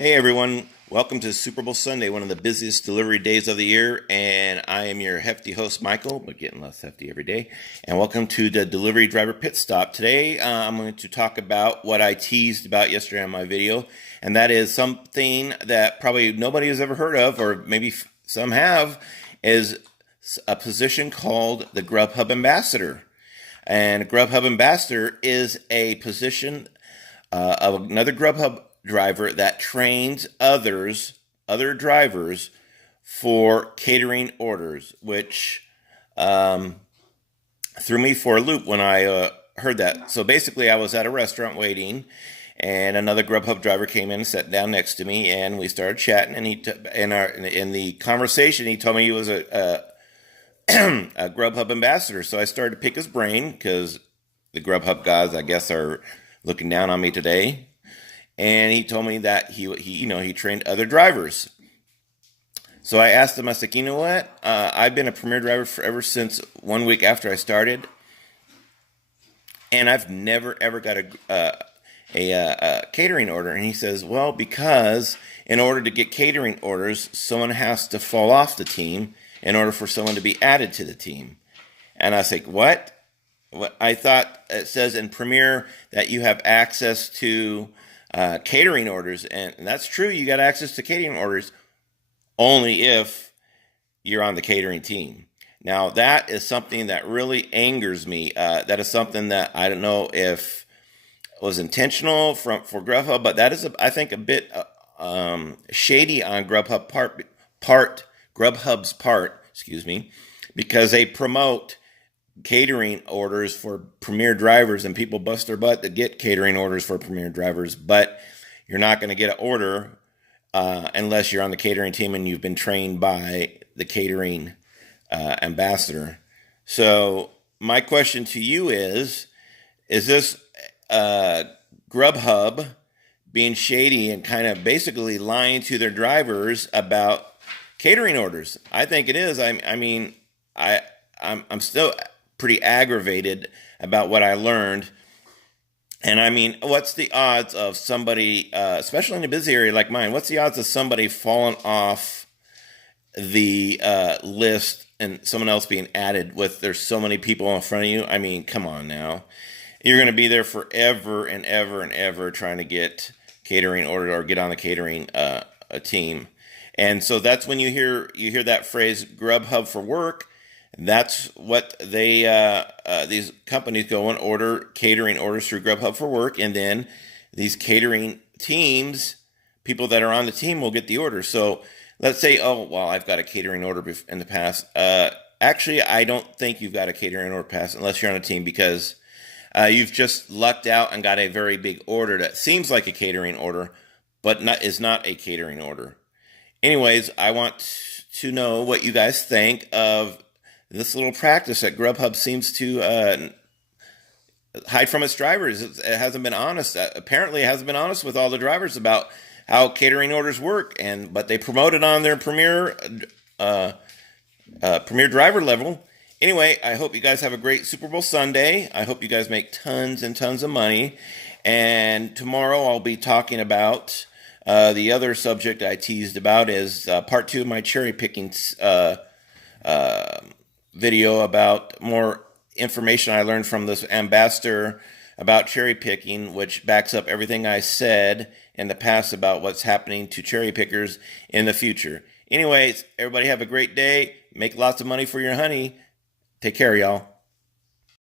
Hey everyone, welcome to Super Bowl Sunday, one of the busiest delivery days of the year, and I am your hefty host, Michael, but getting less hefty every day. And welcome to the Delivery Driver Pit Stop. Today, I'm going to talk about what I teased about yesterday on my video, and that is something that probably nobody has ever heard of, or maybe some have, is a position called the Grubhub Ambassador. And Grubhub Ambassador is a position of another Grubhub driver that trains other drivers for catering orders, which threw me for a loop when I heard that. So basically, I was at a restaurant waiting, and another Grubhub driver came in and sat down next to me, and we started chatting. And in the conversation, he told me he was a Grubhub ambassador. So I started to pick his brain because the Grubhub guys, I guess, are looking down on me today. And he told me that he trained other drivers. So I asked him, I said, you know what? I've been a Premier driver ever since 1 week after I started, and I've never ever got a catering order. And he says, well, because in order to get catering orders, someone has to fall off the team in order for someone to be added to the team. And I was like, what? I thought it says in Premier that you have access to catering orders, and that's true. You got access to catering orders only if you're on the catering team. Now, that is something that really angers me. That is something that I don't know if was intentional for Grubhub, but that is, I think, a bit shady on Grubhub's part, excuse me, because they promote catering orders for Premier drivers, and people bust their butt to get catering orders for Premier drivers, but you're not going to get an order unless you're on the catering team and you've been trained by the catering ambassador. So my question to you is this Grubhub being shady and kind of basically lying to their drivers about catering orders? I think it is. I'm still pretty aggravated about what I learned. And I mean, what's the odds of somebody, especially in a busy area like mine, what's the odds of somebody falling off the list and someone else being added with there's so many people in front of you? I mean, come on now. You're going to be there forever and ever and ever trying to get catering ordered or get on the catering team. And so that's when you hear that phrase, Grubhub for work. That's what they these companies go and order catering orders through Grubhub for work, and then these catering teams, people that are on the team, will get the order. So let's say, oh, well, I've got a catering order in the past. Actually, I don't think you've got a catering order past unless you're on a team, because you've just lucked out and got a very big order that seems like a catering order, but is not a catering order. Anyways, I want to know what you guys think of this little practice that Grubhub seems to hide from its drivers. It hasn't been honest. Apparently, it hasn't been honest with all the drivers about how catering orders work. But they promote it on their Premier driver level. Anyway, I hope you guys have a great Super Bowl Sunday. I hope you guys make tons and tons of money. And tomorrow I'll be talking about the other subject I teased about is part 2 of my cherry picking video about more information I learned from this ambassador about cherry picking, which backs up everything I said in the past about what's happening to cherry pickers in the future. Anyways, everybody have a great day. Make lots of money for your honey. Take care, y'all.